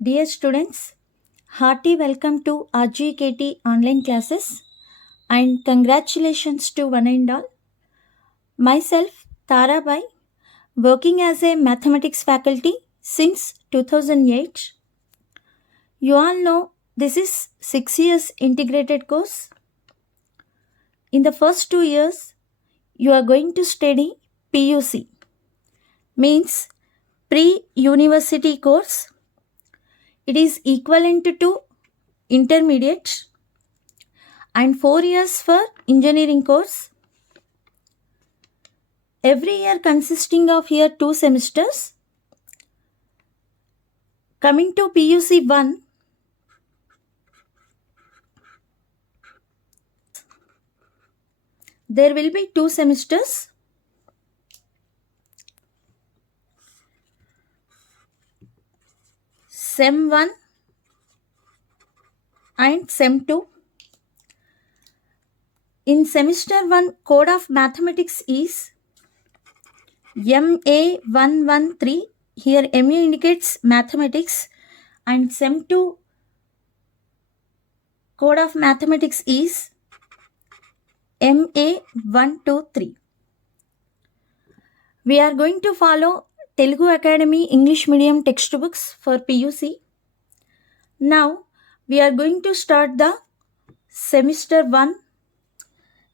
Dear students, hearty welcome to RGKT online classes and congratulations to one and all. Myself, Tarabai, working as a mathematics faculty since 2008. You all know this is 6 years integrated course. In the first 2 years, you are going to study PUC, means pre-university course. It is equivalent to intermediate and 4 years for engineering course. Every year consisting of here 2 semesters. Coming to PUC 1, there will be 2 semesters. Sem 1 and Sem 2. In semester 1, code of mathematics is MA113. Here MA indicates mathematics and Sem 2 code of mathematics is MA123. We are going to follow Telugu Academy English Medium textbooks for PUC. Now we are going to start the semester 1.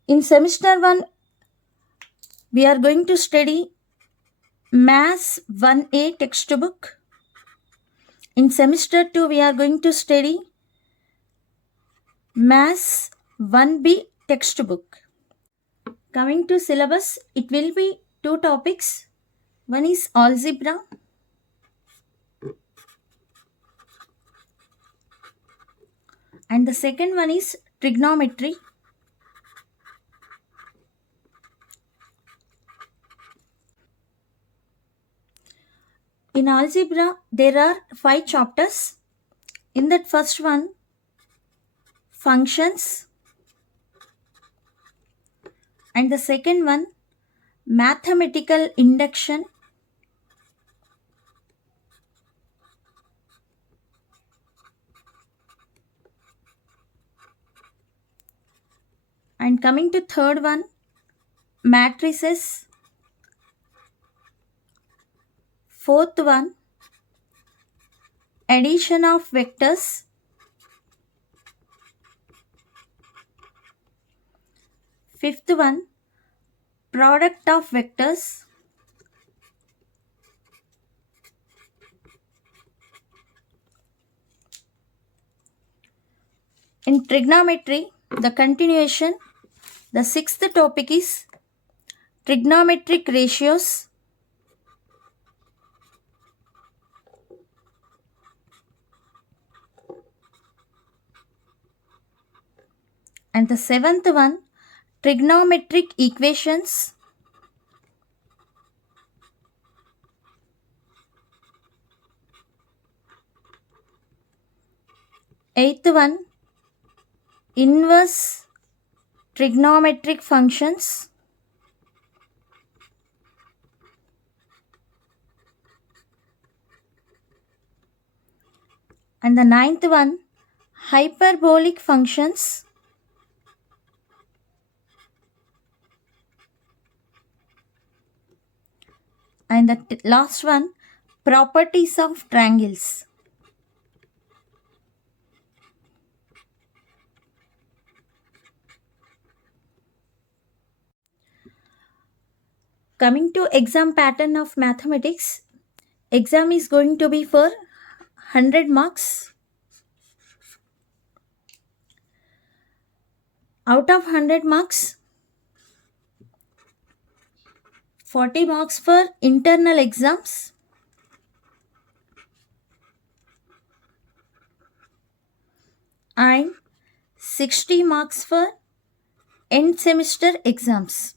In semester 1, we are going to study Maths 1A textbook. In semester 2, we are going to study Maths 1B textbook. Coming to syllabus, it will be 2 topics. One is algebra and the second one is trigonometry. In algebra, there are 5 chapters. In that first one, functions, and the second one, mathematical induction, and coming to third one, matrices, fourth one, addition of vectors, fifth one, product of vectors, in trigonometry, the continuation, the sixth topic is trigonometric ratios, and the seventh one, trigonometric equations, eighth one, inverse trigonometric functions, and the ninth one, hyperbolic functions, and the last one, properties of triangles. Coming to exam pattern of mathematics, exam is going to be for 100 marks. Out of 100 marks, 40 marks for internal exams, and 60 marks for end semester exams.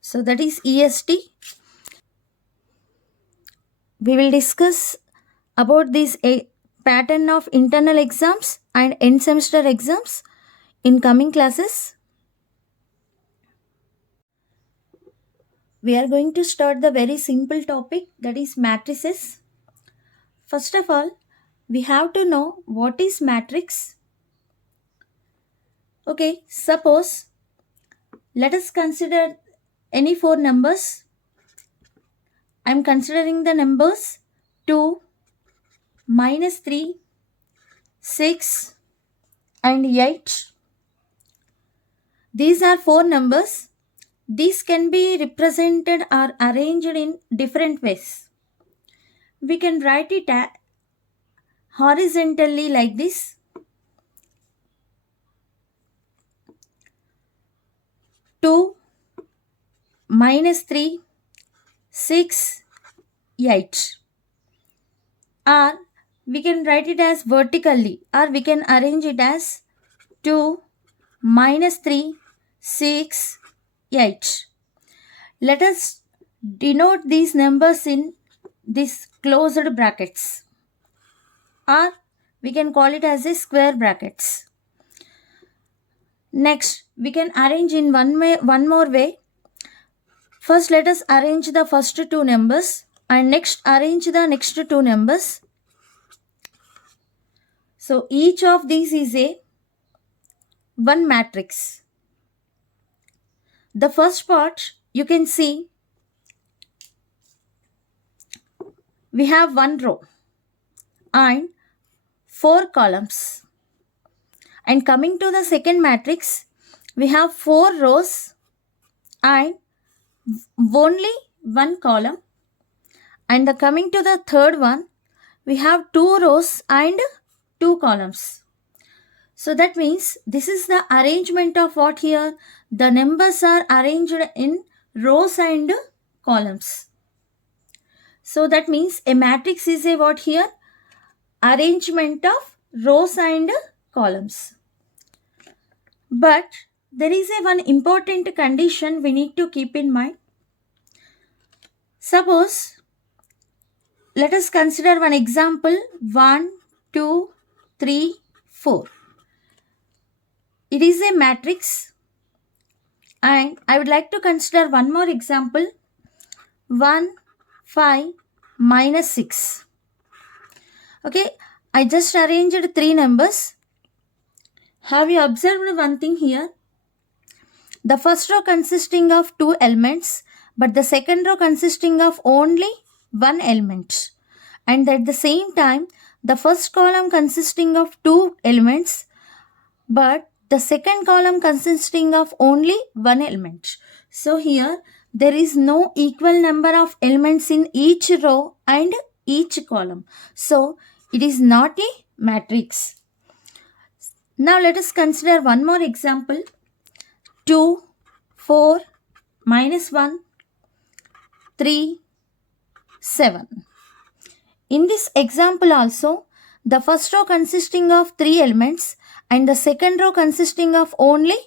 So that is EST. We will discuss about this pattern of internal exams and end semester exams in coming classes. we are going to start the very simple topic, that is matrices. First of all, we have to know what is matrix. Okay, suppose let us consider any four numbers. I am considering the numbers 2, -3, 6 and 8. These are four numbers. These can be represented or arranged in different ways. We can write it horizontally like this. 2, -3, 6, 8. Or we can write it as vertically, or we can arrange it as 2, -3, 6, 8. Let us denote these numbers in these closed brackets, or we can call it as a square brackets. Next, we can arrange in one more way. First, let us arrange the first two numbers and next arrange the next two numbers. So each of these is a one matrix. The first part, you can see we have one row and four columns. And coming to the second matrix, we have four rows and only one column. And coming to the third one, we have two rows and two columns. So that means this is the arrangement of what here? The numbers are arranged in rows and columns. So that means a matrix is a what here? Arrangement of rows and columns. But there is a one important condition we need to keep in mind. Suppose, let us consider one example, 1, 2, 3, 4. It is a matrix, and I would like to consider one more example, 1, 5, -6. Okay, I just arranged three numbers. Have you observed one thing here? The first row consisting of two elements, but the second row consisting of only one element. And at the same time, the first column consisting of two elements, but the second column consisting of only one element. So here there is no equal number of elements in each row and each column. So it is not a matrix. Now let us consider one more example. 2, 4, -1, 3, 7. In this example also, the first row consisting of three elements and the second row consisting of only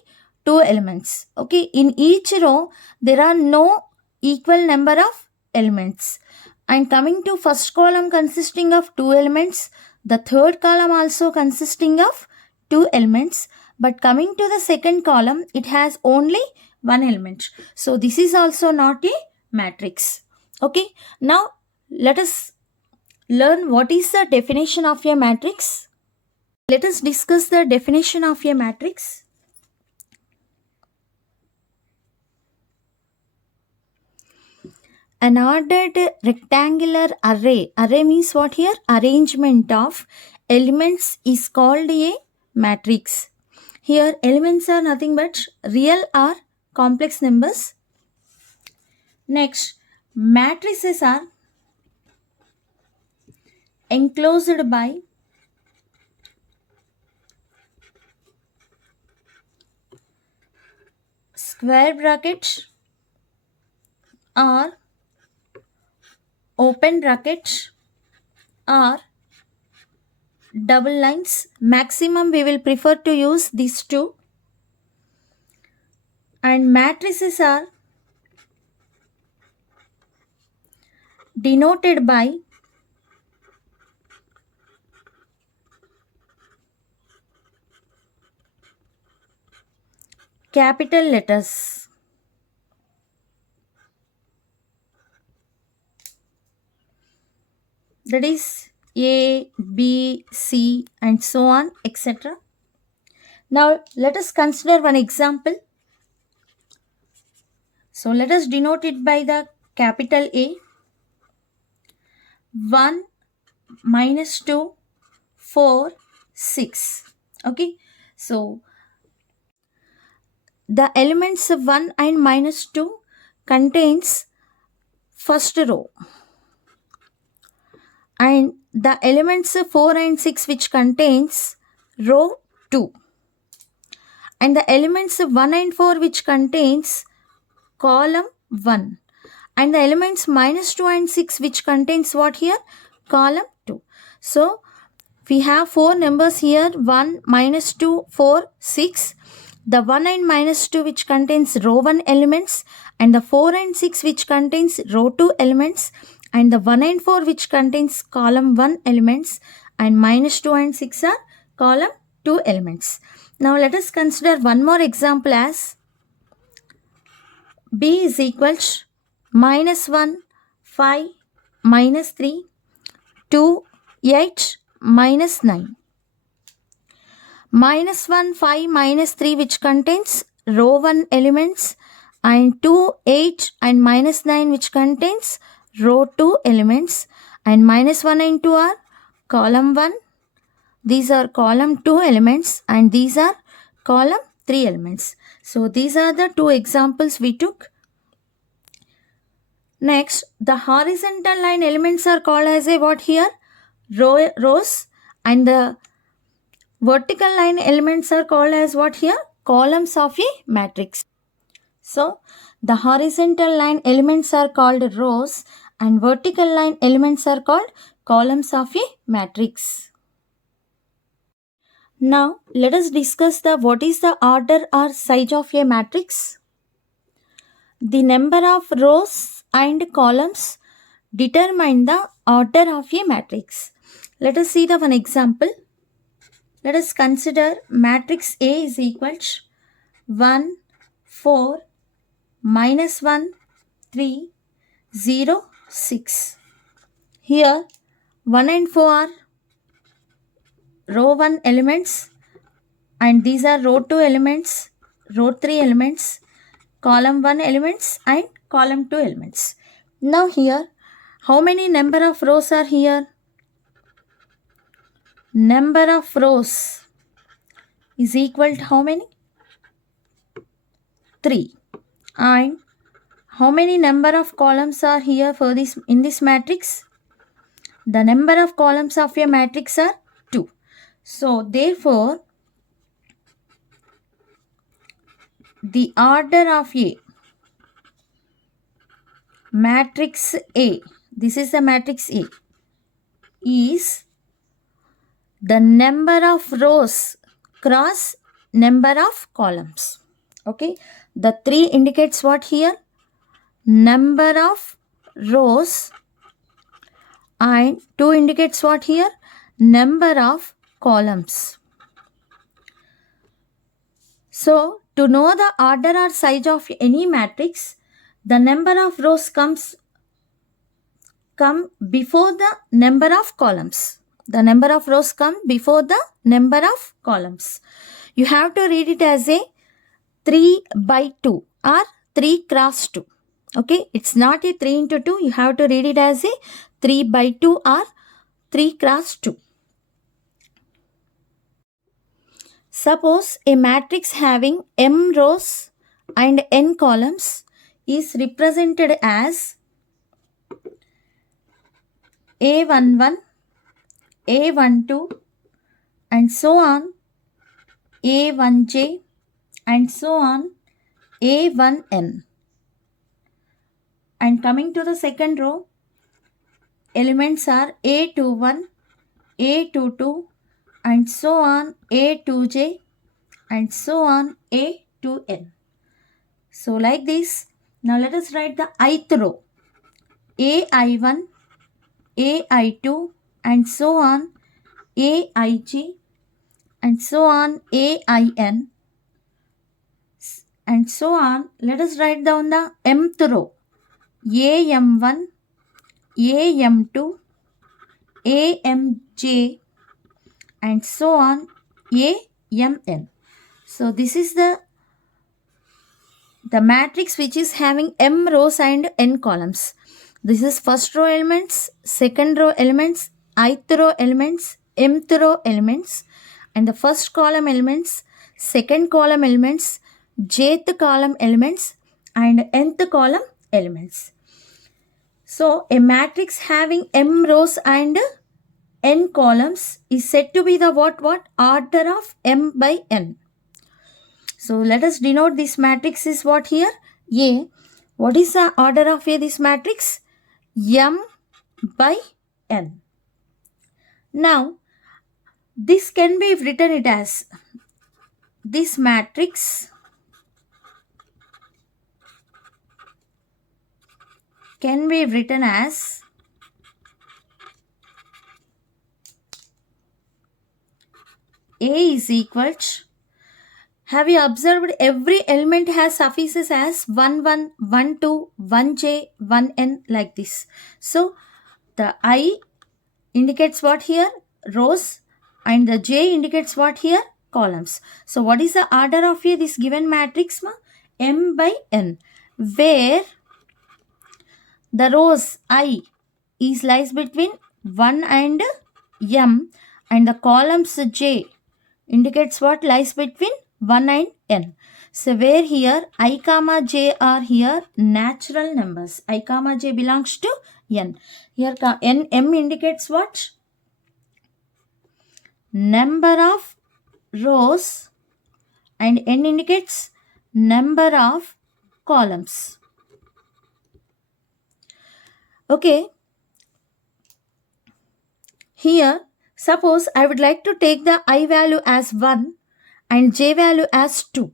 two elements. Okay, in each row there are no equal number of elements. And coming to first column consisting of two elements, the third column also consisting of two elements, but coming to the second column, it has only one element. So this is also not a matrix. Okay, now let us learn what is the definition of a matrix. Let us discuss the definition of a matrix. An ordered rectangular array. Array means what here? Arrangement of elements is called a matrix. Here elements are nothing but real or complex numbers. Next, matrices are enclosed by square bracket or open bracket or double lines. Maximum we will prefer to use these two. And matrices are denoted by capital letters. that is A, B, C, and so on, etc. Now let us consider one example. So let us denote it by the capital A. 1 minus 2, 4, 6. Okay. So the elements 1 and minus 2 contains first row, and the elements 4 and 6 which contains row 2, and the elements 1 and 4 which contains column 1, and the elements minus 2 and 6 which contains what here, column 2. So we have four numbers here, 1 minus 2 4 6. The 1 and minus 2 which contains row 1 elements, and the 4 and 6 which contains row 2 elements, and the 1 and 4 which contains column 1 elements, and minus 2 and 6 are column 2 elements. Now let us consider one more example as B is equals minus 1, 5, minus 3, 2, 8, minus 9. Minus 1, 5, minus 3 which contains row 1 elements, and 2, 8 and minus 9 which contains row 2 elements, and minus 1 and 2 are column 1. These are column 2 elements, and these are column 3 elements. So these are the two examples we took. Next, the horizontal line elements are called as a what here? Rows, and the vertical line elements are called as what here? Columns of a matrix. So, the horizontal line elements are called rows, and vertical line elements are called columns of a matrix. Now, let us discuss what is the order or size of a matrix. The number of rows and columns determine the order of a matrix. Let us see the one example. Let us consider matrix A is equals 1, 4, minus 1, 3, 0, 6. Here 1 and 4 are row 1 elements, and these are row 2 elements, row 3 elements, column 1 elements, and column 2 elements. Now here, how many number of rows are here? Number of rows is equal to how many? 3. And how many number of columns are here for this in this matrix? The number of columns of a matrix are 2. So therefore, the order of a matrix A, this is the matrix A, is the number of rows cross number of columns. Okay, the 3 indicates what here? Number of rows, and 2 indicates what here? Number of columns. So, to know the order or size of any matrix, the number of rows come before the number of columns. The number of rows come before the number of columns. You have to read it as a 3 by 2 or 3 cross 2. Okay, it's not a 3 into 2. You have to read it as a 3 by 2 or 3 cross 2. Suppose a matrix having m rows and n columns is represented as A11, A12, and so on, A1j, and so on, A1n. And coming to the second row, elements are A21, A22, and so on, A2j, and so on, A2n. So like this, now let us write the ith row, AI1, AI2, and so on, AIG, and so on, AIN, and so on. Let us write down the mth row, AM1, AM2, AMJ, and so on, AMN. So this is the matrix which is having m rows and n columns. This is first row elements, second row elements, ith row elements, mth row elements, and the first column elements, second column elements, jth column elements, and nth column elements. So a matrix having m rows and n columns is said to be the what order of m by n. So let us denote this matrix is what here? A. What is the order of A, this matrix? M by n. Now, this can be written it as this matrix can be written as A is equal to, have you observed every element has suffixes as 1, 1, 1, 2, 1j, 1n like this. So, the I indicates what here? Rows, and the j indicates what here? Columns. So, what is the order of this given matrix? M by n, where the rows I is lies between 1 and m, and the columns j indicates what lies between 1 and n. So where here I comma j are here natural numbers. I comma j belongs to n. Here n, m indicates what? Number of rows, and n indicates number of columns. Okay. Here, suppose I would like to take the I value as 1 and j value as 2.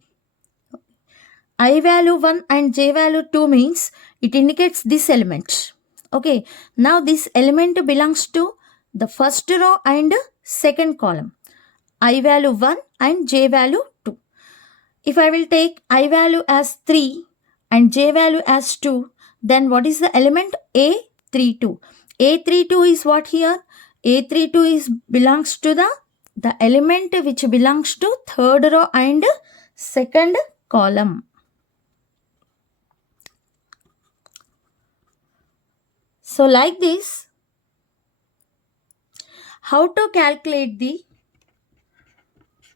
I value 1 and j value 2 means it indicates this element. Okay. Now this element belongs to the first row and second column. I value 1 and j value 2. If I will take I value as 3 and j value as 2, then what is the element? A32. A32 is what here? A32 is belongs to the element which belongs to third row and second column. So like this, how to calculate the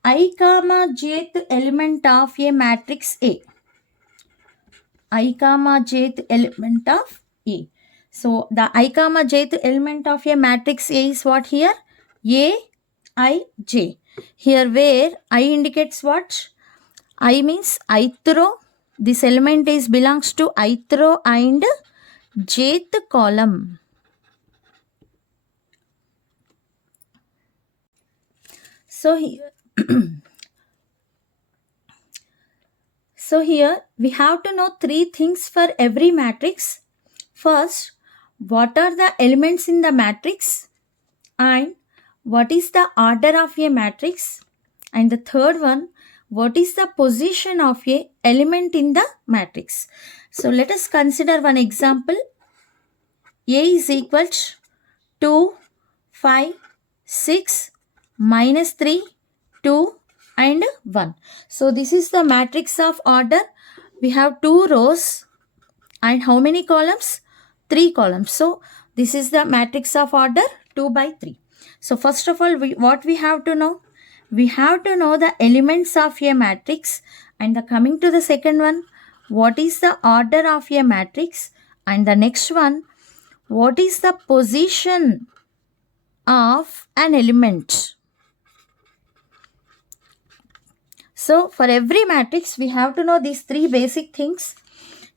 I comma jth element of a matrix A? I comma jth element of A. So the I comma jth element of a matrix A is what here? A, I, j. Here where I indicates what? I means ith row. This element is belongs to ith row and jth column. So here, we have to know three things for every matrix. First, what are the elements in the matrix, and what is the order of a matrix, and the third one, what is the position of a element in the matrix. So let us consider one example. A is equal to 2, 5, 6, minus 3, 2 and 1. So this is the matrix of order. We have 2 rows and how many columns? 3 columns. So this is the matrix of order 2 by 3. So first of all, what we have to know? We have to know the elements of a matrix, and coming to the second one, what is the order of a matrix, and the next one, what is the position of an element. So for every matrix, we have to know these three basic things.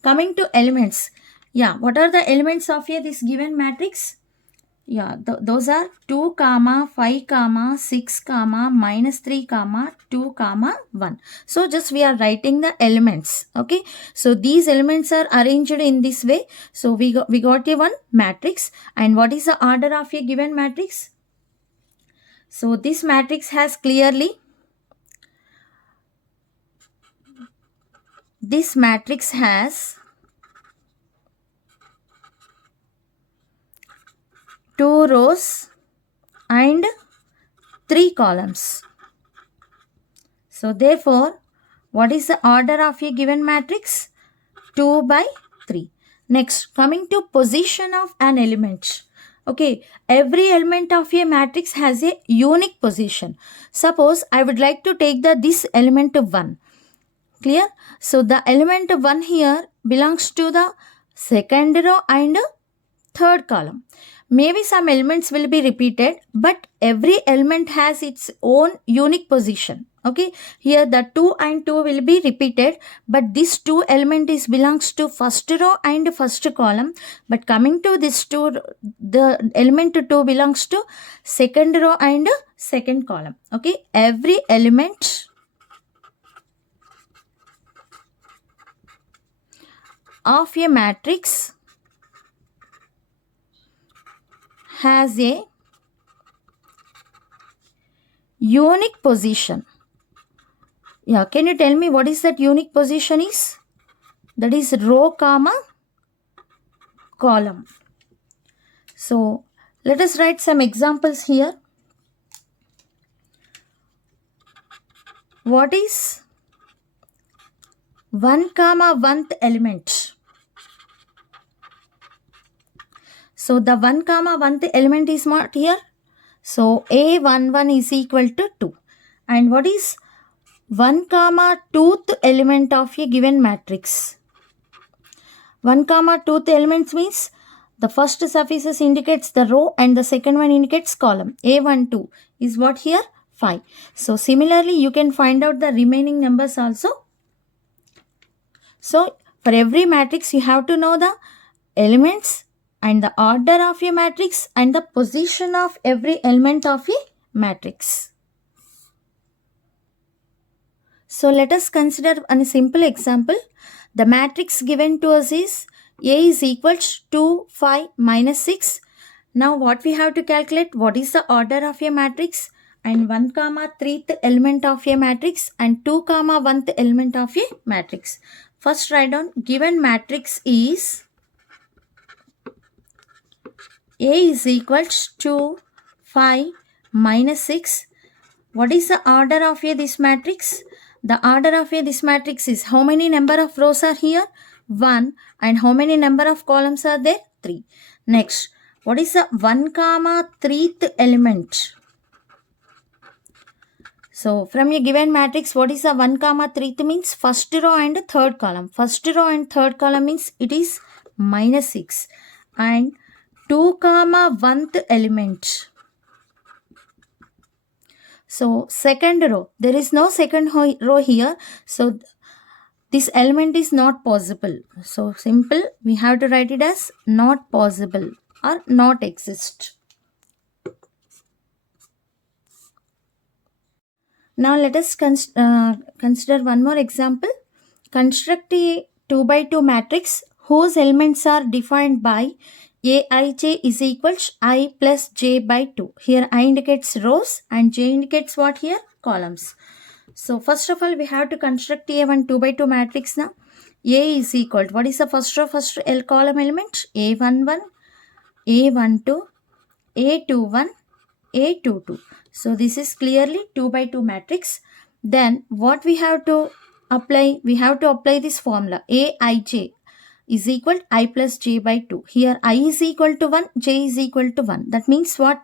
Coming to elements. Yeah, what are the elements of this given matrix? Yeah, those are 2, 5, 6, minus 3, 2, 1. So just we are writing the elements. Okay. So these elements are arranged in this way. So we got a one matrix. And what is the order of a given matrix? So this matrix has clearly, this matrix has 2 rows and 3 columns. So therefore, what is the order of a given matrix? 2 by 3. Next, coming to position of an element. Okay, every element of a matrix has a unique position. Suppose I would like to take this element 1. Clear? So the element 1 here belongs to the second row and third column. Maybe some elements will be repeated, but every element has its own unique position. Okay, here the 2 and 2 will be repeated, but this 2 element belongs to first row and first column. But coming to this 2, the element 2 belongs to second row and second column. Okay, every element of a matrix has a unique position. Yeah, can you tell me what is that unique position is? That is row comma column. So let us write some examples here. What is 1 comma 1th element? So the 1 comma 1th element is what here? So A11 is equal to 2. And what is 1 comma 2th element of a given matrix? 1 comma 2th elements means the first suffixes indicates the row and the second one indicates column. A12 is what here? 5. So similarly, you can find out the remaining numbers also. So for every matrix, you have to know the elements and the order of a matrix and the position of every element of a matrix. So let us consider a simple example. The matrix given to us is A is equal to 2, 5, minus 6. Now what we have to calculate? What is the order of a matrix? And 1 comma 3th element of a matrix and 2 comma 1th element of a matrix. First write down given matrix is A is equal to 2, 5, minus 6. What is the order of this matrix? The order of this matrix is how many number of rows are here? 1. And how many number of columns are there? 3. Next, what is the 1 comma 3th element? So from a given matrix, what is the 1 comma 3th means? First row and third column. First row and third column means it is minus 6. And 2 comma 1th element. So second row, there is no second row here. So this element is not possible. So simple, we have to write it as not possible or not exist. Now let us consider one more example. Construct a 2 by 2 matrix whose elements are defined by Aij is equal to I plus j by 2. Here I indicates rows and j indicates what here? Columns. So first of all, we have to construct A1 2 by 2 matrix now. A is equal to, what is the first row, first L column element? A11, A12, A21, A22. So this is clearly 2 by 2 matrix. Then what we have to apply? We have to apply this formula. Aij is equal to I plus j by 2. Here I is equal to 1, j is equal to 1. That means what?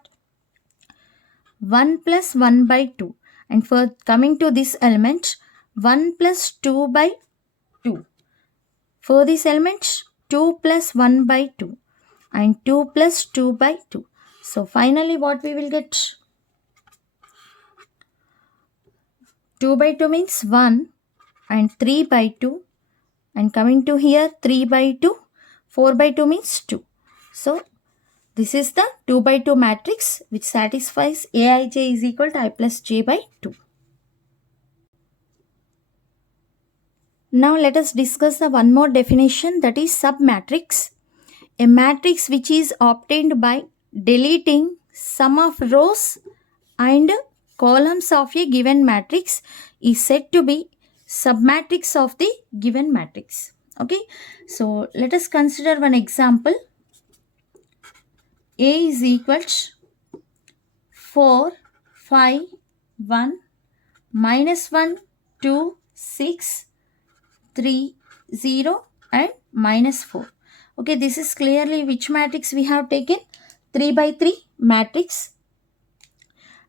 1 plus 1 by 2. And for coming to this element, 1 plus 2 by 2. For this element, 2 plus 1 by 2. And 2 plus 2 by 2. So finally what we will get? 2 by 2 means 1 and 3 by 2. And coming to here 3 by 2. 4 by 2 means 2. So this is the 2 by 2 matrix which satisfies Aij is equal to I plus j by 2. Now let us discuss the one more definition, that is submatrix. A matrix which is obtained by deleting sum of rows and columns of a given matrix is said to be submatrix of the given matrix. Okay, so let us consider one example. A is equal to 4, 5, 1, minus 1, 2, 6, 3, 0 and minus 4. Okay, this is clearly which matrix we have taken? 3 by 3 matrix.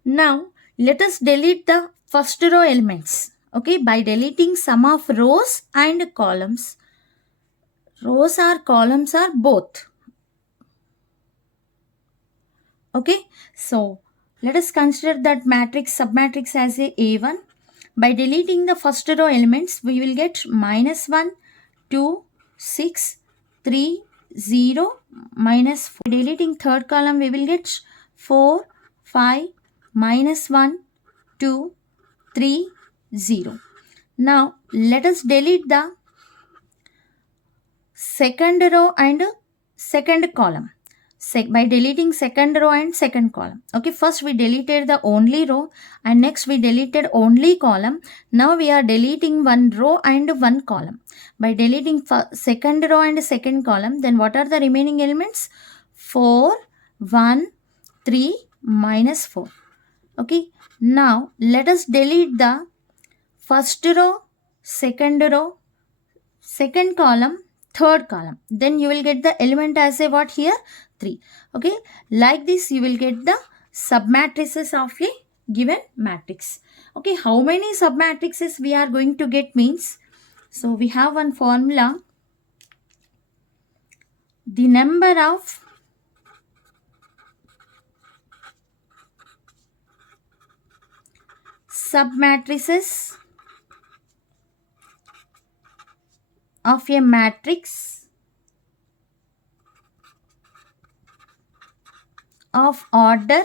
Now let us delete the first row elements. Okay, by deleting sum of rows and columns. Rows or columns are both. Okay, so let us consider that matrix submatrix as a A1. By deleting the first row elements, we will get minus 1, 2, 6, 3, 0, minus 4. Deleting third column, we will get 4, 5, minus 1, 2, 3, 0. Now, let us delete the second row and second column. By deleting second row and second column. Okay, first we deleted the only row and next we deleted only column. Now we are deleting one row and one column. By deleting second row and second column, then what are the remaining elements? 4, 1, 3, minus 4. Okay, now let us delete the first row, second column, third column. Then you will get the element as a what here? 3. Okay, like this you will get the submatrices of a given matrix. Okay, how many submatrices we are going to get means, so we have one formula. The number of submatrices of a matrix of order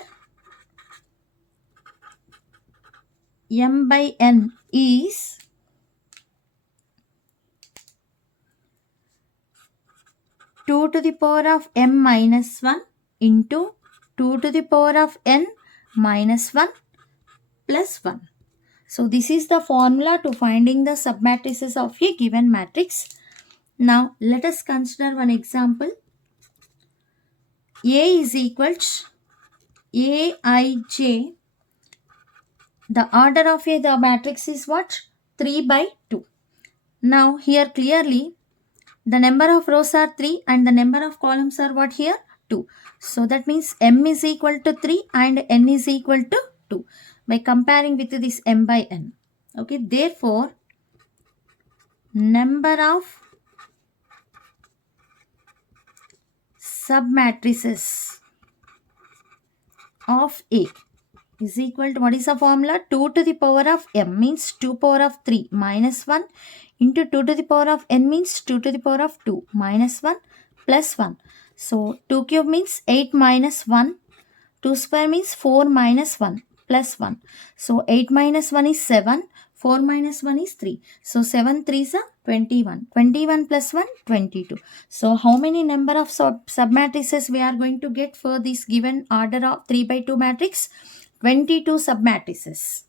m by n is 2 to the power of m minus 1 into 2 to the power of n minus 1 plus 1. So this is the formula to finding the submatrices of a given matrix. Now let us consider one example. A is equals Aij. The order of the matrix is what? 3 by 2. Now here clearly the number of rows are 3 and the number of columns are what here? 2. So that means m is equal to 3 and n is equal to 2 by comparing with this m by n. Okay, therefore number of submatrices of A is equal to, what is the formula? 2 to the power of m means 2 power of 3 minus 1 into 2 to the power of n means 2 to the power of 2 minus 1 plus 1. So 2 cube means 8 minus 1. 2 square means 4 minus 1 plus 1. So 8 minus 1 is 7. 4 minus 1 is 3. So 7 3s are 21. 21 plus 1, 22. So how many number of submatrices we are going to get for this given order of 3 by 2 matrix? 22 submatrices.